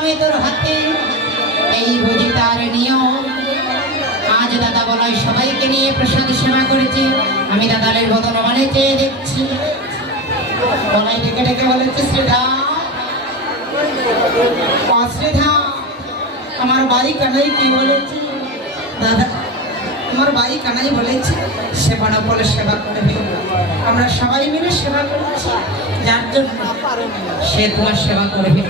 আমি তোর হাতে, এই বুঝি তার নিয়ম। আজ দাদা বলায় সবাইকে নিয়ে প্রসাদ সেবা করেছে, আমি দাদালের বদন মানে চেয়ে দেখছি। বলাই ডেকে ডেকে বলেছে, শ্রীধা অশ্রীধা, আমার বাড়ি কানাই কি বলেছে? দাদা আমার বাড়ি কানাই বলেছে সেবা না বলে সেবা করবে। আমরা সবাই মিলে সেবা করছি, যার জন্য সে তোমার সেবা করবে।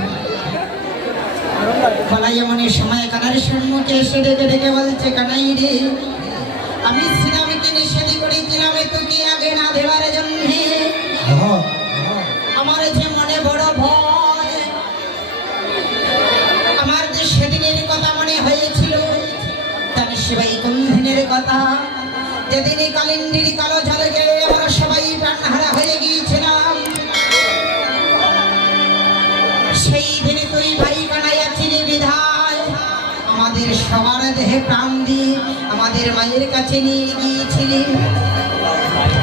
বলাই এমন এই সময় কানার সম্মুখে এসে ডেকে ডেকে বলছে, কানাই রে, আমি শ্রীরামকে নিষেধ করেছিলাম তোকে আগে না দেওয়ার জন্যে। আমার যে মনে বড় ভয়, আমার যে সেদিনের কথা মনে হয়েছিল, জানি সেবাই কোন দিনের কথা, যেদিনে কালিন্দির কালো ঝলকে আমরা সবাই প্রাণহারা হয়ে গিয়েছিলাম। সেই দিনে তুই ভাই কানাইয়া ছিলি বিধায় আমাদের সবার দেহে প্রাণ দিয়ে আমাদের মায়ের কাছে নিয়ে গিয়েছিলি।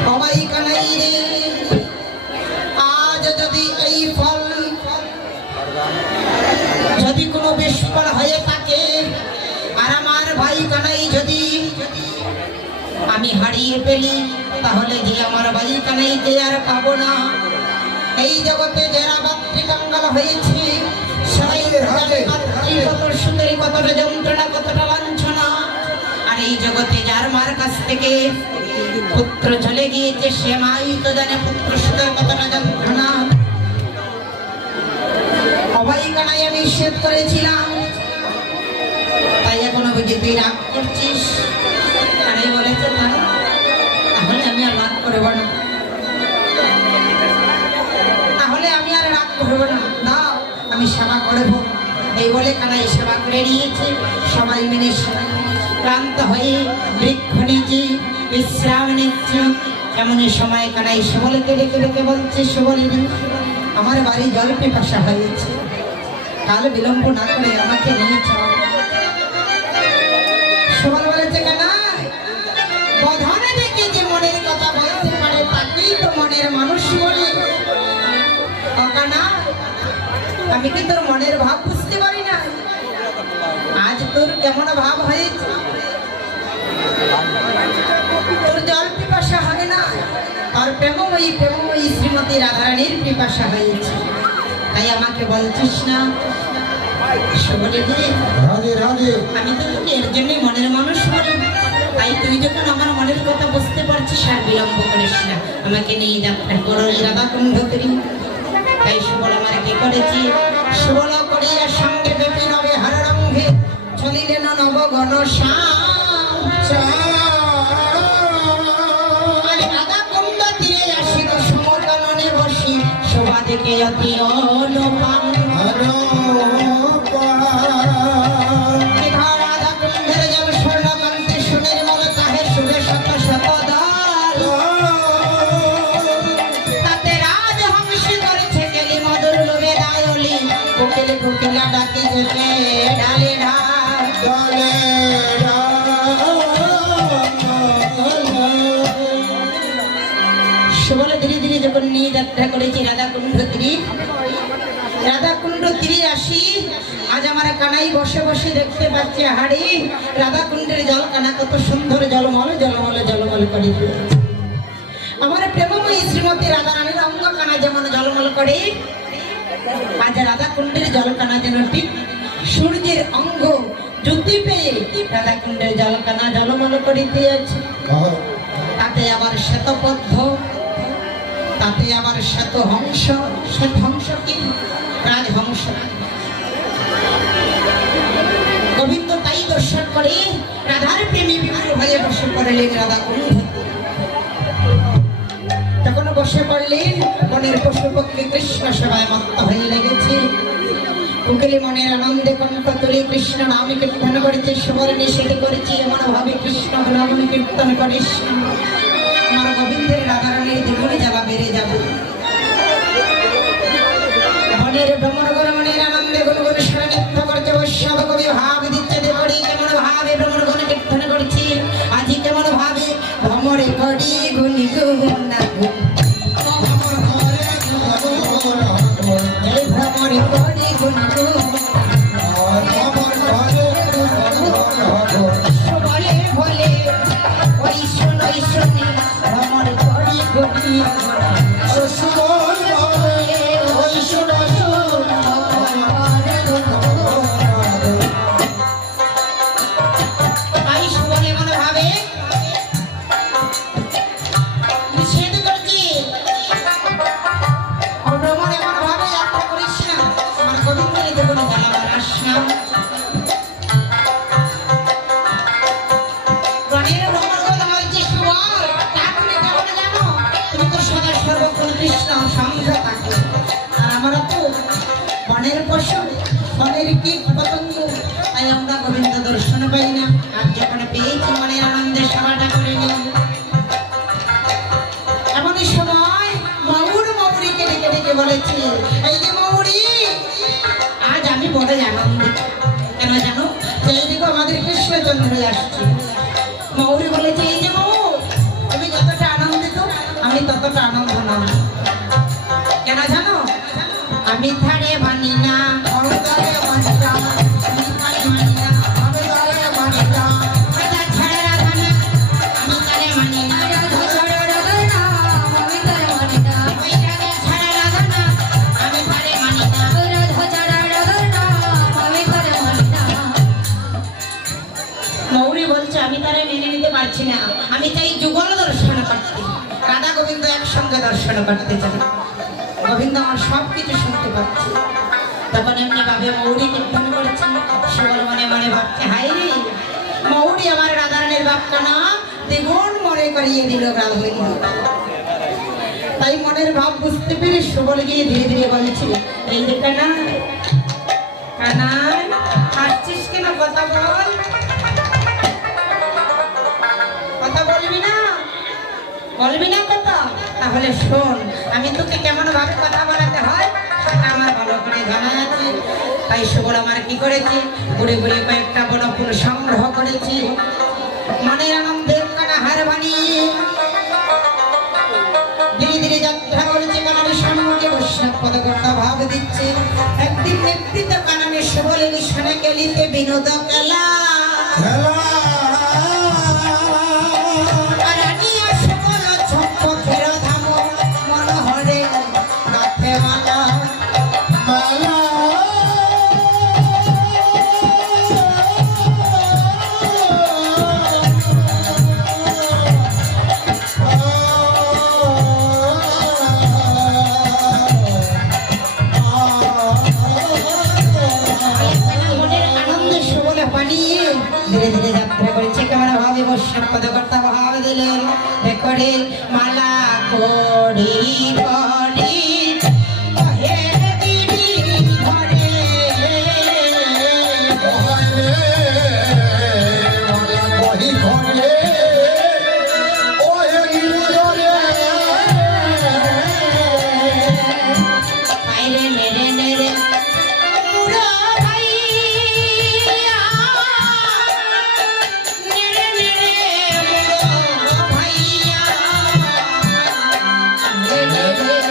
বাবাই কানাই রে, আজ যদি এই ফল যদি কোনো বিস্ফল হয়ে থাকে, আর আমার ভাই কানাই যদি আমি হারিয়ে ফেলি, তাহলে যে আমার ভাই কানাইকে আর পাবো না। এই জগতে যারা মাতৃকাঙ্গাল হয়েছে সবাই কত সুন্দরী, কতটা যন্ত্রণা, কতটা লাঞ্ছনা। আর এই জগতে যার মার কাছ থেকে পুত্র চলে গিয়েছে, সে মাই তো জানে পুত্র সুখের কতটা যন্ত্রণা। সবাই কানাই আমি নিষেধ করেছিলাম, তাই এখনো বুঝি তুই রাগ করছিস? আমি বলেছে তাহলে আমি আর রাগ করব না, তাহলে আমি আর রাগ করব না, দাও আমি সেবা করব। এই বলে কানাই সেবা করে নিয়েছে। সবাই মিলে ক্লান্ত হয়ে বৃক্ষ নিচে বিশ্রাম নিচ্ছে। এমন সময় কানাই সুবলকে ডেকে ডেকে বলছে, সুবলিনী, আমার বাড়ি জল পিপাসা হয়েছে, কাল বিলম্ব না করে আমাকে নিয়ে চল। সুবল বলেছে, কানাই বধনে দেখে যে মনের কথা বলতে পারে তাকেই তো মনের মানুষ বলে। কানাই, আমি কি তোর মনের ভাব বুঝতে পারি না? আজ তোর কেমন ভাব হয়েছে? তোর জল পিপাসা হয় না, আর প্রেমময়ী প্রেমময়ী শ্রীমতী রাধারানীর পিপাসা হয়েছে, তাই আমাকে বলছিস না? আমি তো তোকে এর জন্যই মনের মানুষ বলি, তাই তুই যখন আমার মনের কথা বুঝতে পারছিস আর বিলম্ব করিস না, আমাকে নিয়ে যাত্রা করো রাধা কুণ্ডত্রী। তাই সুবল আমার কি করেছি, সুবল করিয়া সঙ্গে বেপি নবে হার রঙ্গে চলিলেন নবগণ রাধা কুণ্ড তীরে আসিল সমকাননে বসি, শোভা দেখে অতি অনুপম। রাধা কুণ্ডের জল স্বর্ণকান্তি সুনের মল তাহে সুরে শত শত দল, তাতে রাজহংসী করেছে কেলি মধুর লোভে দায়লি, কোকিল কোকিলা ডাকি যেতে ঢালে ঢাল। সুবল ধীরে ধীরে যখন নিয়ে যাত্রা করেছি রাধা কুণ্ড তীরে, রাধা কুণ্ড তীরে আসি, আজ আমার কানাই বসে বসে দেখতে পাচ্ছে, হাড়ি রাধা কুণ্ডের জল কানা কত সুন্দর জলমল জলমল জলমল করে। আমার প্রেমময়ী শ্রীমতী রাধারানীর অঙ্গ কানা যেমন জলমল করে, আজ রাধা কুণ্ডের জল কানা যেন ঠিক সূর্যের অঙ্গ জ্যোতি পেয়ে রাধা কুণ্ডের জল কানা জলমল করিতে আছে। তাতে আবার শ্বেতপদ্ম, তাতে আবার শ্বেত হংস। শ্বেত হংস কি? রাজহংস। গোবিন্দ তাই দর্শন করে রাধার প্রেমী বিমূঢ় হয়ে বসে পড়লেন রাধা কুণ্ড। যখন বসে পড়লেন, মনের পশু পক্ষী কৃষ্ণ সেবায় মত্ত হয়ে লেগেছে। কোকিলি মনের আনন্দে কণ্ঠ তুলে কৃষ্ণ নামে কীর্তন করেছে। সুবল নিষেধ করেছি এমন ভাবে কৃষ্ণ নাম কীর্তন করিস, আমার গোবিন্দের রাধারানীর দ্বিগুণে জ্বালা বেড়ে যাবে। মনের ভ্রমণ করে মনের আনন্দে গুনগুন স্বরে নৃত্য করছে, বৈষ্ণব কবি ভাব দিচ্ছে দেখি কেমন ভাবে ভ্রমণ গুণ কীর্তন করছি। আজি কেমন ভাবে ভ্রমণে করি গুনি গুণা ভ্রমণে করি গুনি গুণ মনের পশু মনের কীট পতঙ্গ, তাই আমরা গোবিন্দ দর্শন পাই না। আর যখন পেয়েছি মনের আনন্দে সেবাটা করে নিই। এমনই সময় মৌরীকে ডেকে ডেকে বলেছে, এই যে মৌরী, আজ আমি বড় আনন্দিত। কেন জানো? এইদিকে আমাদের কৃষ্ণচন্দ্র আসছে। মৌরী বলেছে, এই যে মৌ, তুমি যতটা আনন্দিত আমি ততটা আনন্দ নয়। কেন জানো? আমি থারে মানি না, আমি থারে মানি না, আমি থারে মানি না, আমি থারে মানি না, রাধা ছাড়া রাধা না, আমি থারে মানি না, রাধা ছাড়া রাধা না, আমি থারে মানি না, ওই রাধা ছাড়া রাধা না, আমি থারে মানি না, রাধা ছাড়া রাধা না, আমি থারে মানি না। মৌরী বলছে, আমি তারে মেনে নিতে পারছি না, আমি চাই যুগল দর্শন করতে, রাধা গোবিন্দ একসঙ্গে দর্শন করতে চাই। গোবিন্দ আমার সব কিছু শুনতে পাচ্ছে। তখন এমনি ভাবে মৌরী কীর্তন করেছেন। সবল মনে মনে ভাবছে, হাই রে, মৌরী আমার রাধারানীর বাপটা না দ্বিগুণ মনে করিয়ে দিল রাধারানী। তাই মনের ভাব বুঝতে পেরে সবল গিয়ে ধীরে ধীরে বলেছে, এই যে কানা, কানাই হাসছিস কেন? কথা বল, কথা বলবি না? বলবি না কথা? তাহলে শোন, আমি তোকে কেমন ভাবে কথা বলাতে হয় সেটা আমার ভালো করে জানা আছে। তাই সবল আমার কি করেছি, ঘুরে ঘুরে কয়েকটা বনফুল সংগ্রহ করেছি, মনের আনন্দের কানা হার বানিয়ে ধীরে ধীরে যাত্রা করেছে। কানানের সম্মুখে বৈষ্ণব পদকর্তা ভাব দিচ্ছে। একদিন নেতৃত্ব কানানের সবলের সনে গেলিতে বিনোদ খেলা, ধীরে ধীরে যাত্রা করেছে। কেমন ভাবে বৈষ্ণব পদকর্তা ভাব দিলেন, করে মালা করি করি Hey, hey, hey.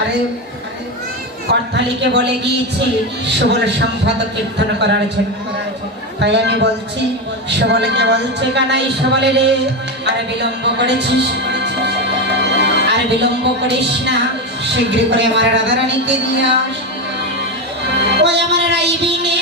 আরে কর্তালিকে বলে গিয়েছি সুবল সম্পাদক কীর্তন করার জন্য, তাই আমি বলছি সুবলকে বলছে কানাই সুবলে রে আর বিলম্ব করেছিস, আর বিলম্ব করিস না, শীঘ্র করে আমার রাধারানীকে দিয়ে আস। ওই আমার রাইবিনে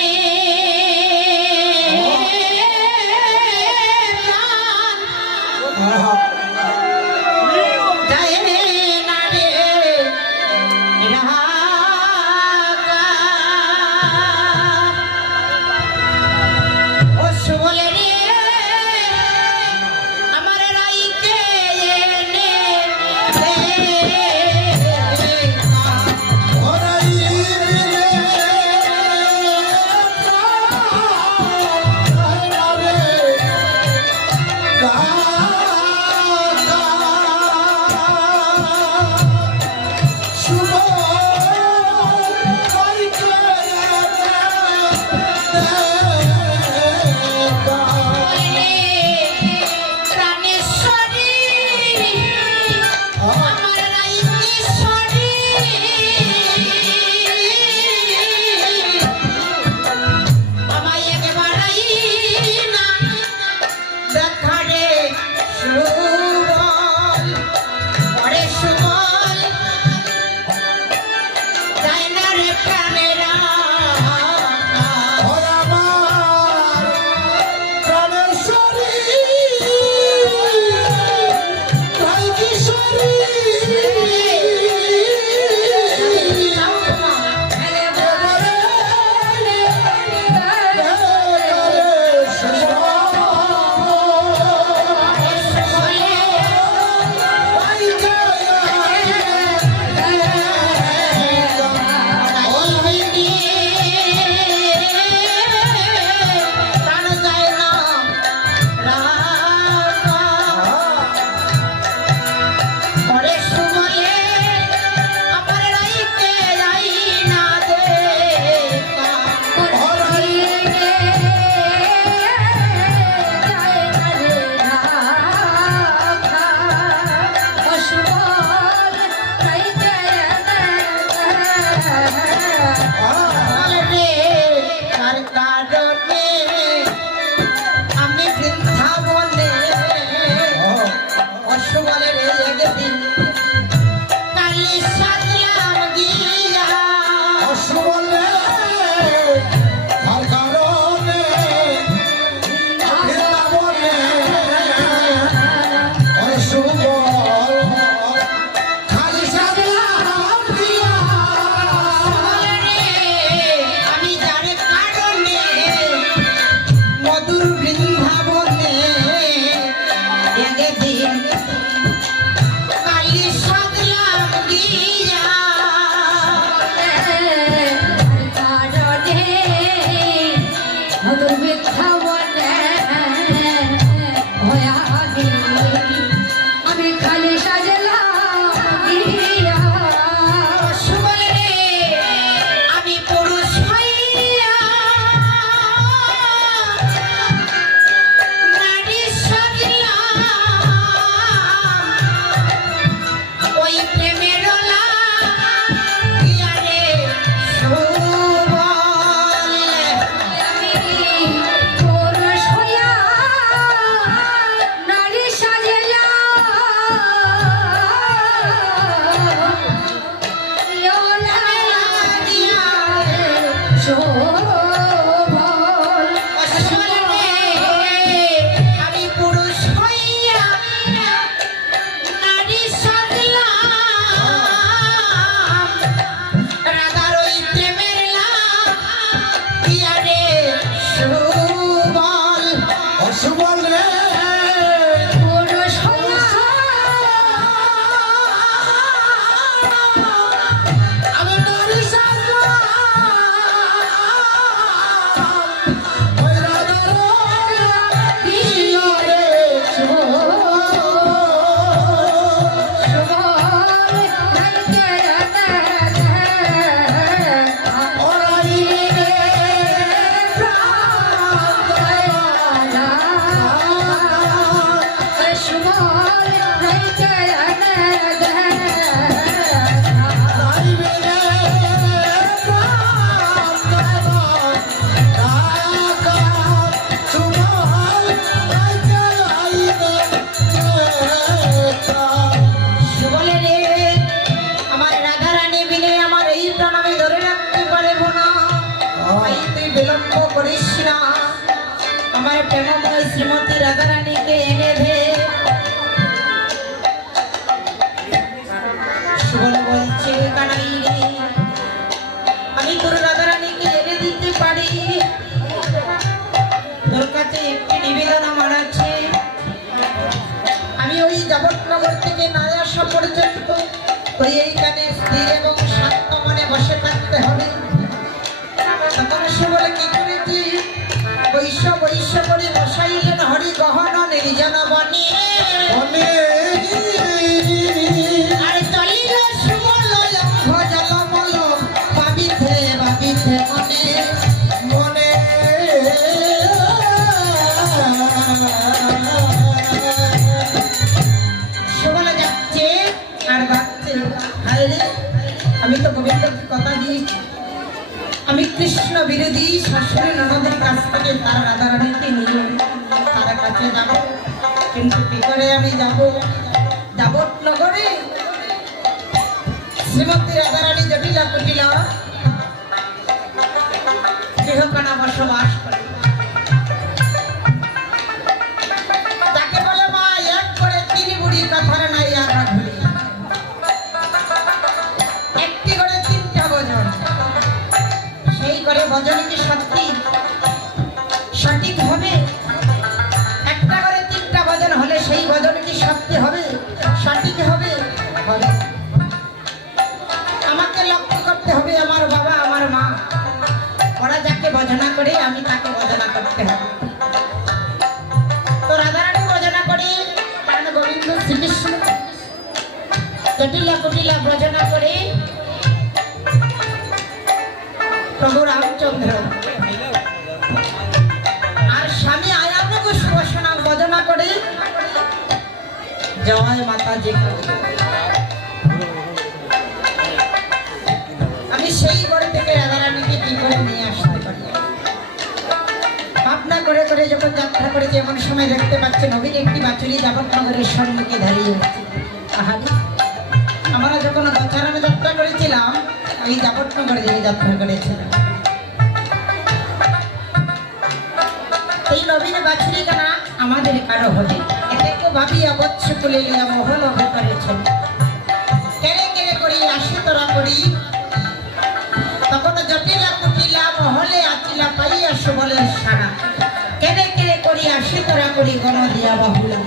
বিলম্ব করিস না, আমার প্রেমময় শ্রীমতী রাধারানীকে এনে দে। সুবল বলছে কানাই রে, আমি তোর রাধারানীকে এনে দিতে পারি, তোর কাছে একটি নিবেদন আমার আছে। আমি ওই যাবতনগর থেকে না আসা পর্যন্ত তুই এইখানে স্থির এবং শান্ত মনে বসে থাকতে হবে। তখন সে বলে কি করেছি, বৈশ্য বৈশ্য করে বসাইলেন হরি গহন নির্জন বনে, আর চলিল সুবল অঙ্গ জলমল বাবিথে বাবিথে মনে মনে। সুবল যাচ্ছে আর ভাবছে, হায় রে আমি তো গোবিন্দকে কথা দিয়েছি, আমি কৃষ্ণ বিরোধী শাশুড়ি ননদের কাছ থেকে তার রাধারানীকে নিয়ে তার কাছে যাব, কিন্তু কি করে আমি যাব? যাবতনগরে শ্রীমতী রাধারানী জটিলা কুটিলা গৃহকণা বসবাস করে, তাকে বলে মা এক করে তিনি বুড়ি কথার নাই আঘাত হলে একটি করে তিনটা ভজন, সেই করে ভজন কি সত্যি সঠিক হবে? একটা করে তিনটা ভজন হলে সেই ভজন কি সত্যি হবে, সঠিক হবে? আমাকে লক্ষ্য করতে হবে আমার বাবা আমার মা, ওরা যাকে ভজনা করে আমি তাকে ভজনা করতে হবে। তো রাধারানী ভজনা করে, কারণ গোবিন্দ শ্রীকৃষ্ণ জটিলা কুটিলা ভজনা করে প্রভু রামচন্দ্র আর স্বামী আয়ানক সুবাসনা ভজনা করে জয় মাতা জি। আমি সেই ঘরে থেকে রাধারানীকে কি করে নিয়ে আসতে পারি? ভাবনা করে করে যখন যাত্রা করেছি এমন সময় দেখতে পাচ্ছি নবীন একটি বাছুরি যাবতনগরের সম্মুখে দাঁড়িয়ে আছে। আহারে, আমরা যখন দশারামে যাত্রা করেছিলাম এই যাবতনগরে দিকে যাত্রা করেছিলাম, এই নবীন বাছুরি কানা আমাদের কারো হবে, এতে কো ভাবিয়া বৎস কুলে লিয়া মহল করেছেন, কেড়ে কেড়ে করি আসে তোরা করি, তখন জটিলা কুটিলা মহলে আচিলা পাইয়া সুবলের সারা, কেড়ে কেড়ে করি আসে তোরা করি গণ দিয়া বাহুলা।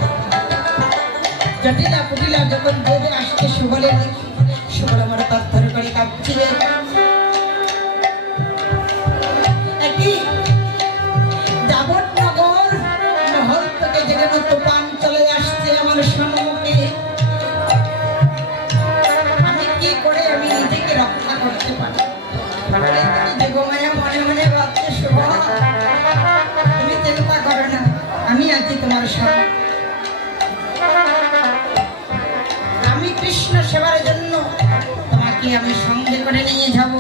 জটিলা কুটিলা যখন বেড়ে আসছে সুবলে দেখি, সুবল আমার তত্থর করে কাঁপছিল, যাবতনগর মহল থেকে যেখানে তুফান চলে আসছে আমার সম্মুখে, আমি কি করে আমি নিজেকে রক্ষা করতে পারি? দেবমায়া মনে মনে ভাবছে, শুভ তুমি চিন্তা করো না, আমি আছি তোমার সঙ্গে, আমি কৃষ্ণ সেবার জন্য তোমাকে আমি সঙ্গে করে নিয়ে যাব।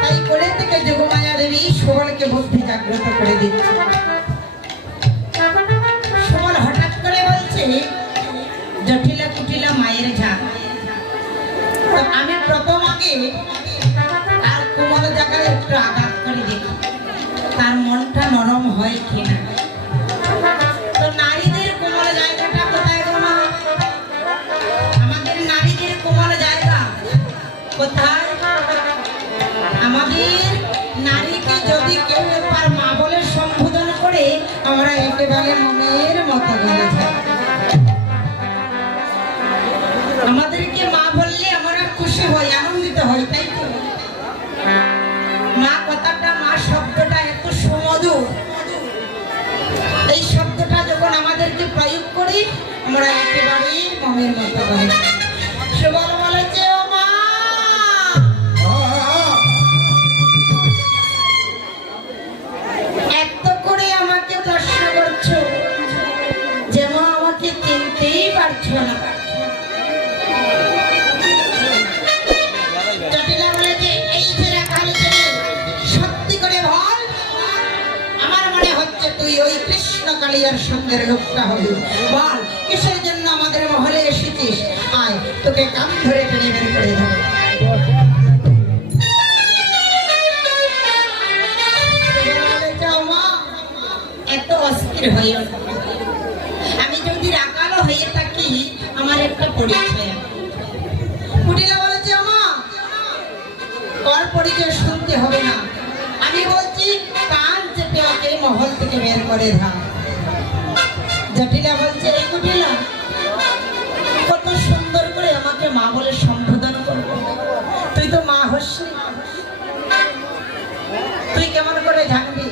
তাই করে থেকে যোগমায়া দেবী সুবলকে বুদ্ধি জাগ্রত করে দিচ্ছে। সুবল হঠাৎ করে বলছে, জটিলা কুটিলা মায়ের ঝাঁক, আমি প্রথম আগে আর কোমল জায়গায় একটু আঘাত করে দেখি তার মনটা নরম হয় কিনা। তো নারীদের কোমল জায়গাটা কোথায় গো মা? আমাদের নারীদের কোমল জায়গা কোথায়? আমাদের নারীকে যদি কেউ একবার মা বলে সম্বোধন করে আমরা একেবারে মনের মতো বলে যাই। আমাদেরকে মা বললে আমরা খুশি হই, আনন্দিত হই, তাই তো? মা কথাটা, মা শব্দটা এত সুমধুর, এই শব্দটা যখন আমাদেরকে প্রয়োগ করি আমরা একেবারে মনের মতো বলি। সুবল বলেছে, ও মা এত করে আমাকে প্রশ্ন করছো যে মা আমাকে চিনতেই পারছো না। জটিলা বলেছে, এই যে সত্যি করে বল, আমার মনে হচ্ছে তুই ওই কৃষ্ণ কালিয়ার সঙ্গের লোকটা হবি, বল কিসের জন্য আমাদের মহলে এসেছিস? আয় তোকে কাম ধরে টেনে বের করে দেবো। অস্থির হয়ে ওঠে। আমি যদি রাখালো হয়ে থাকি আমার একটা পরিচয় আছে। কুটিলা বলেছে আমা তোর পরিচয় শুনতে হবে না, আমি বলছি কান চেপে ওকে মহল থেকে বের করে দাও। জটিলা বলছে এই কুটিলা কত সুন্দর করে আমাকে মা বলে সম্বোধন করবো, তুই তো মা হসনি, তুই কেমন করে জানবি?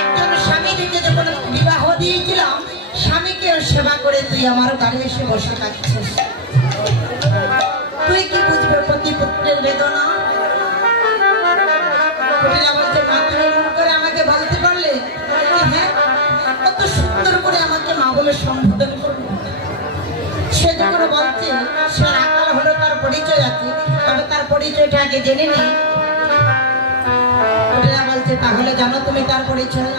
একজন স্বামী থেকে যখন বিবাহ দিয়েছিলাম স্বামীকে সেবা করে তুই আমার ঘরে এসে বসে থাকছিস, তুই কি বুঝবে প্রতিপুত্রের বেদনা? কুটিলা বলছে মা তুমি এমন করে আমাকে বলতে পারলে? হ্যাঁ, কত সুন্দর করে আমাকে মা বলে সম্বোধন করলো। সে যখন বলছে সে রাখাল হলো তার পরিচয় আছে, তবে তার পরিচয়টা আগে জেনে নি। কুটিলা বলছে তাহলে জানো তুমি তার পরিচয়?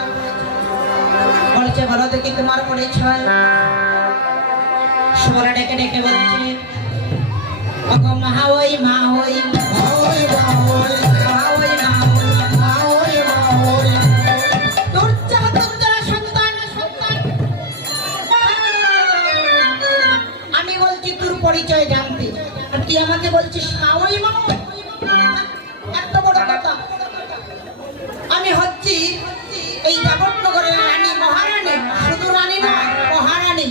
বলছে বলো দেখি তোমার পরিচয়। সুবলা ডেকে ডেকে বলছে ওগো মা ওই মা ওই মা ওই মা ওই মা ওই মা ওই মা ওই মা ওই তোর যারা সন্তান সন্তান আমি বলছি তোর পরিচয় জানতে আর তুই আমাকে বলছিস মা ওই মা ওই। এত বড় কথা। আমি হচ্ছি এই যাবতনগরের রানী মহারানী, শুধু রানী নয় মহারানী,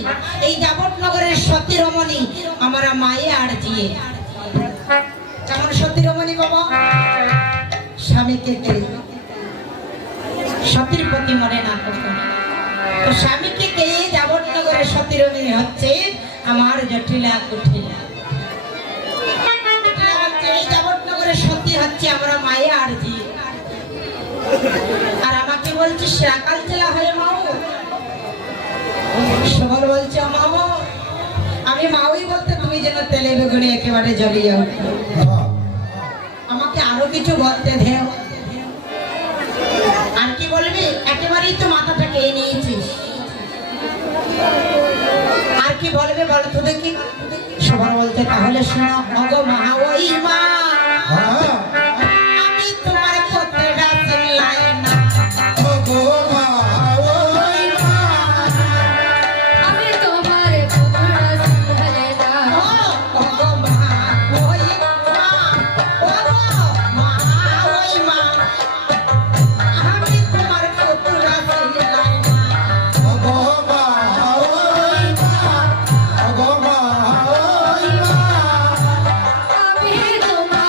এই যাবতনগরের সতী রমণী আমার মায়ে আর জিয়ে। কেমন সতী রমণী বাবা? স্বামীকে কেড়ে সতীর প্রতি মনে না করতে, তো স্বামীকে কেড়ে যাবতনগরের সতী রমণী হচ্ছে আমার জটিলা কুটিলা। এই যাবতনগরের সতী হচ্ছে আমরা মায়ে আর জিয়ে। আর আমাকে বলছিস রাখাল জেলা হয়ে মাও। সবল বলছে মামা আমি মাওই বলতে তুমি যেন তেলে বেগুনে একেবারে জ্বলিয়ে উঠলো। আমাকে আরো কিছু বলতে দেও। আর কি বলবি? একেবারেই তো মাথাটা খেয়ে নিয়েছিস, আর কি বলবে বলো তো দেখি। সবার বলতে তাহলে শোনো ওগো মা ওই মা আমি তোমার কথাটা চিনলাই না। ওগো মা ওই মা আমি তোমার কথাটা চিনলাই না। ওগো মা ওই মা ওগো মা ওই মা আমি তোমার কথাটা চিনলাই না। ওগো মা ওই মা ওগো মা ওই মা আমি তোমার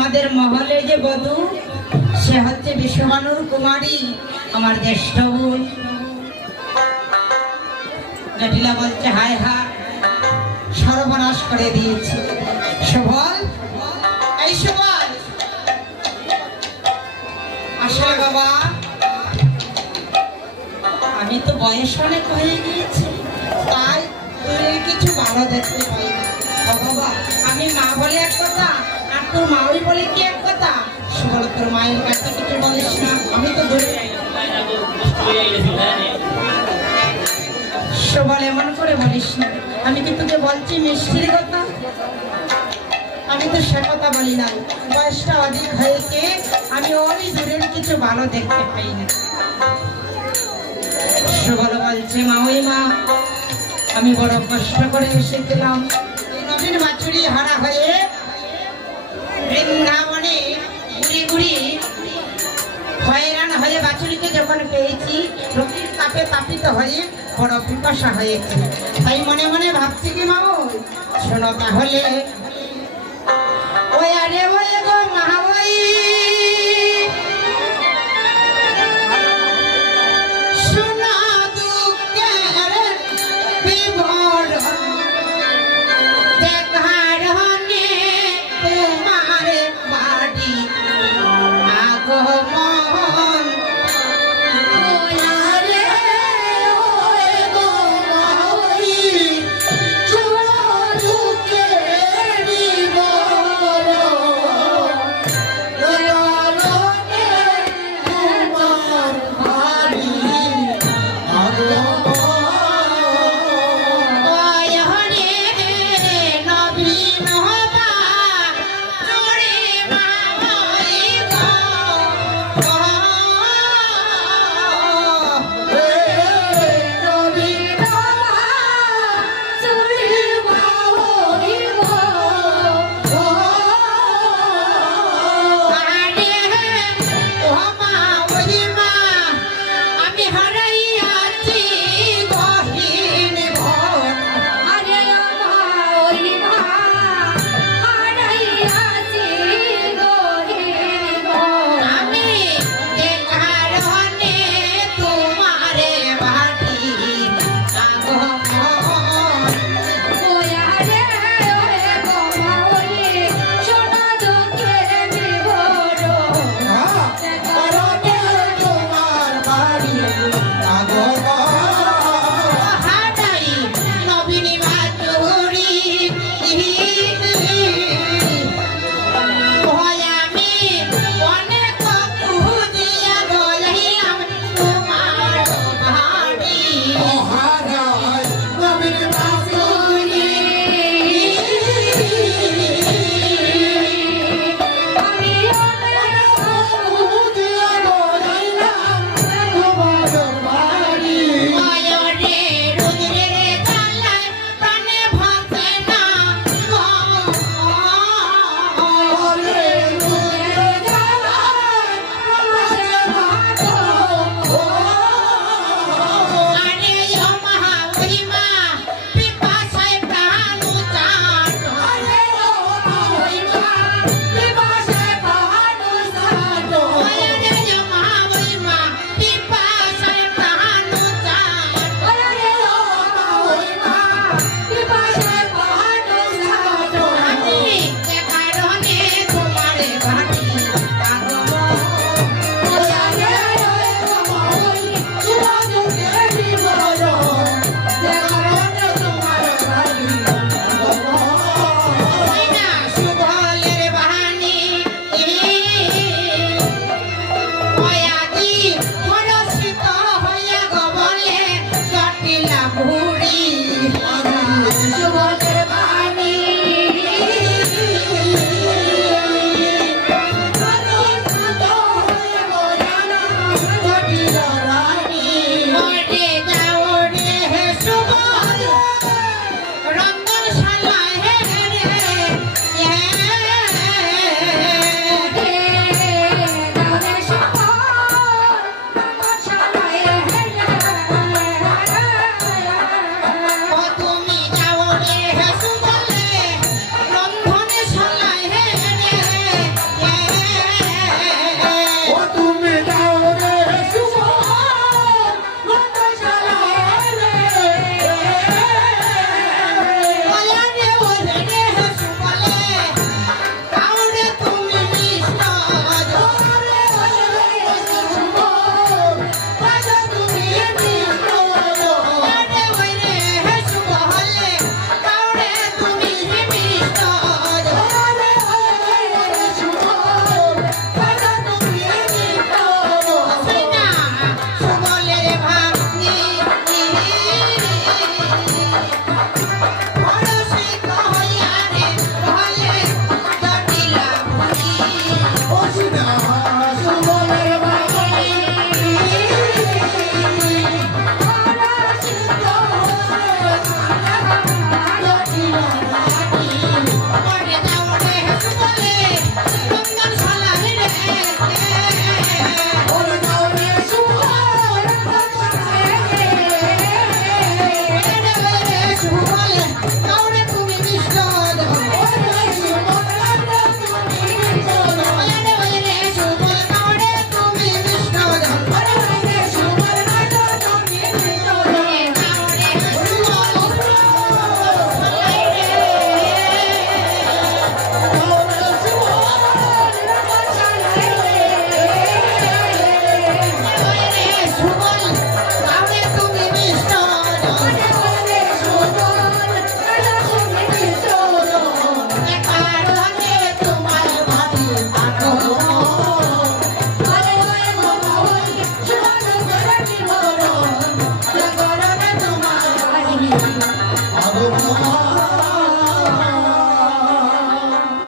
তোমাদের মহলে যে বধূ সে হচ্ছে বিশ্ববানুর কুমারী, আমার জ্যেষ্ঠ বোন। জটিলা বলছে হায় হায়, সর্বনাশ করে দিয়েছে। সুবল, এই সুবল, আসলে বাবা আমি তো বয়স অনেক হয়ে গিয়েছি, তাই তুই কিছু ভালো দেখতে পাই না। ও বাবা, আমি মা বলে এক কথা আর তোর মাওই বলে কি এক কথা। সুবল, তোর মায়ের কাছে কিছু বলিস না, আমি তো ধরে সুবল এমন করে বলিস না, আমি কি তোকে বলছি মিষ্টির কথা? আমি তো সে কথা বলি না, বয়সটা অধিক হয়েছে, আমি ওই দূরের কিছু ভালো দেখতে পাই না। সুবল বলছে মা, ওই মা আমি বড় কষ্ট করে এসেছিলাম নবীন বাছুরি হারা হয়ে বৃন্দাবনে ঘুরি ঘুরি হয়রান হয়ে বাছুরিকে যখন পেয়েছি, রোগীর তাপে তাপিত হয়ে বড় পিপাসা হয়েছে, তাই মনে মনে ভাবছি কি মা, শোনো তাহলে ওই আরে ওই গো মা, ওই শোনা দুঃখের বিবরণ